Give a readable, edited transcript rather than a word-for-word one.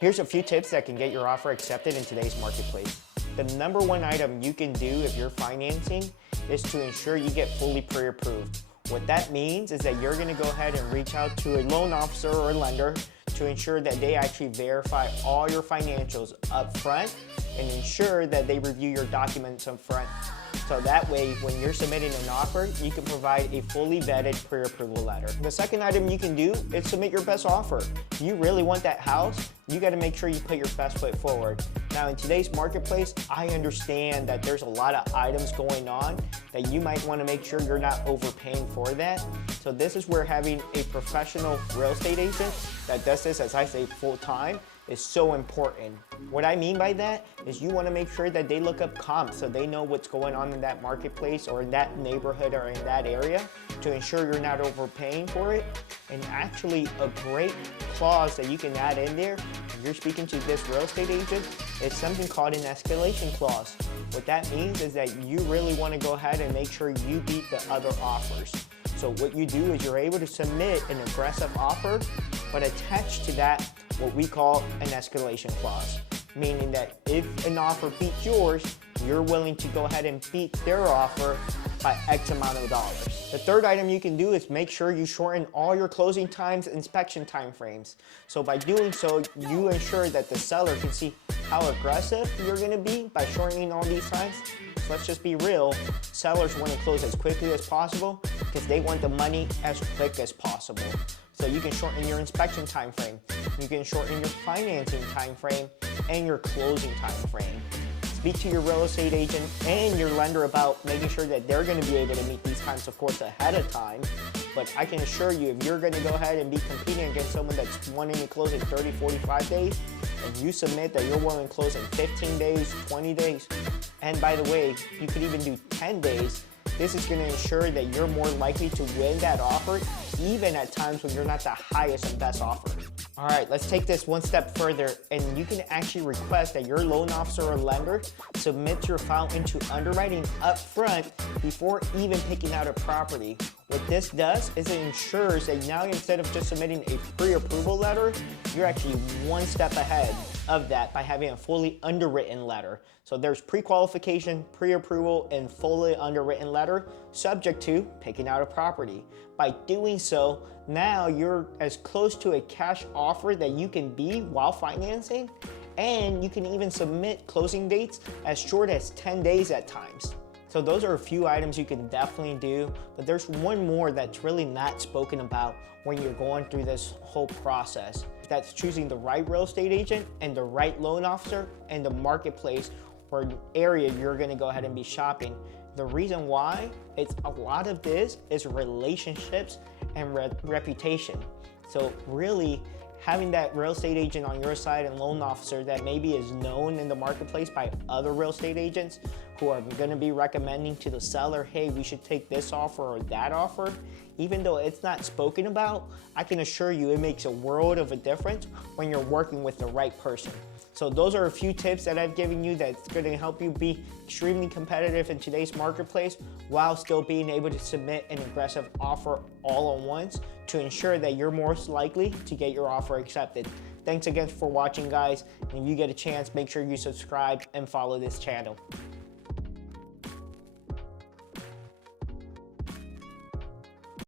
Here's a few tips that can get your offer accepted in today's marketplace. The number one item you can do if you're financing is to ensure you get fully pre-approved. What that means is that you're going to go ahead and reach out to a loan officer or a lender to ensure that they actually verify all your financials up front and ensure that they review your documents up front. So that way, when you're submitting an offer, you can provide a fully vetted pre-approval letter. The second item you can do is submit your best offer. If you really want that house, you got to make sure you put your best foot forward. Now in today's marketplace, I understand that there's a lot of items going on that you might want to make sure you're not overpaying for that. So this is where having a professional real estate agent that does this, as I say, full time, is so important. What I mean by that is you want to make sure that they look up comps so they know what's going on in that marketplace or in that neighborhood or in that area to ensure you're not overpaying for it. And actually a great clause that you can add in there if you're speaking to this real estate agent is something called an escalation clause. What that means is that you really want to go ahead and make sure you beat the other offers. So what you do is you're able to submit an aggressive offer, but attached to that what we call an escalation clause, meaning that if an offer beats yours, you're willing to go ahead and beat their offer by X amount of dollars. The third item you can do is make sure you shorten all your closing times, inspection timeframes. So by doing so, you ensure that the seller can see how aggressive you're gonna be by shortening all these times. So let's just be real, sellers want to close as quickly as possible because they want the money as quick as possible. So you can shorten your inspection time frame, you can shorten your financing time frame, and your closing time frame. Speak to your real estate agent and your lender about making sure that they're going to be able to meet these times, of course, ahead of time. But I can assure you, if you're going to go ahead and be competing against someone that's wanting to close in 30, 45 days, and you submit that you're willing to close in 15 days, 20 days, and by the way, you could even do 10 days, this is going to ensure that you're more likely to win that offer, even at times when you're not the highest and best offer. All right, let's take this one step further, and you can actually request that your loan officer or lender submit your file into underwriting up front before even picking out a property. What this does is it ensures that now instead of just submitting a pre-approval letter, you're actually one step ahead of that by having a fully underwritten letter. So there's pre-qualification, pre-approval, and fully underwritten letter subject to picking out a property. By doing so, now you're as close to a cash offer that you can be while financing, and you can even submit closing dates as short as 10 days at times. So those are a few items you can definitely do, but there's one more that's really not spoken about when you're going through this whole process. That's choosing the right real estate agent and the right loan officer and the marketplace or area you're gonna go ahead and be shopping. The reason why, it's a lot of this is relationships and reputation. So really, having that real estate agent on your side and loan officer that maybe is known in the marketplace by other real estate agents who are going to be recommending to the seller, hey, we should take this offer or that offer, even though it's not spoken about, I can assure you it makes a world of a difference when you're working with the right person. So those are a few tips that I've given you that's going to help you be extremely competitive in today's marketplace while still being able to submit an aggressive offer all at once to ensure that you're most likely to get your offer accepted. Thanks again for watching, guys. And if you get a chance, make sure you subscribe and follow this channel.